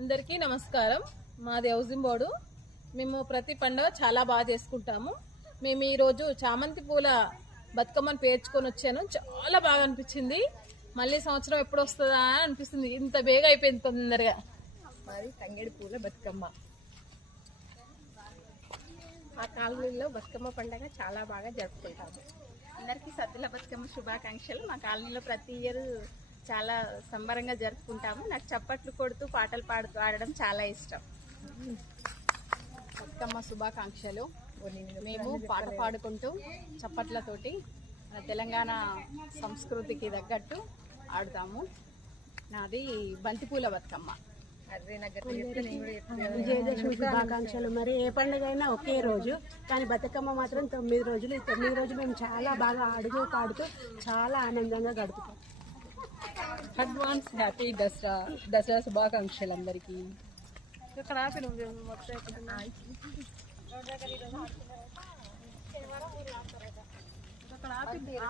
అందరికీ నమస్కారం. మాది హౌసింగ్ బోర్డు. మేము ప్రతి పండుగ చాలా బాగా చేసుకుంటాము. మేము ఈరోజు చామంతి పూల బతుకమ్మను పేర్చుకొని వచ్చాను. చాలా బాగా అనిపించింది. మళ్ళీ సంవత్సరం ఎప్పుడు వస్తుందా అని అనిపిస్తుంది. ఇంత బేగా అయిపోయింది తొందరగా. మాది తంగేడు పూల బతుకమ్మ. మా కాలనీలో బతుకమ్మ పండుగ చాలా బాగా జరుపుకుంటాము. అందరికీ సద్దుల బతుకమ్మ శుభాకాంక్షలు. మా కాలనీలో ప్రతి ఇయర్ చాలా సంబరంగా జరుపుకుంటాము. నాకు చప్పట్లు కొడుతూ పాటలు పాడడం చాలా ఇష్టం. బతుకమ్మ శుభాకాంక్షలు. మేము పాట పాడుకుంటూ చప్పట్లతోటి మన తెలంగాణ సంస్కృతికి తగ్గట్టు ఆడుతాము. నాది బంతిపూల బతుకమ్మ. విజయదశమి శుభాకాంక్షలు. మరి ఏ పండుగ అయినా ఒకే రోజు, కానీ బతుకమ్మ మాత్రం 9 రోజులు. ఈ 9 రోజులు మేము చాలా బాగా ఆడుతూ పాడుతూ చాలా ఆనందంగా గడుపుతాం. అడ్వాన్స్ హ్యాపీ దసరా శుభాకాంక్షలు అందరికీ.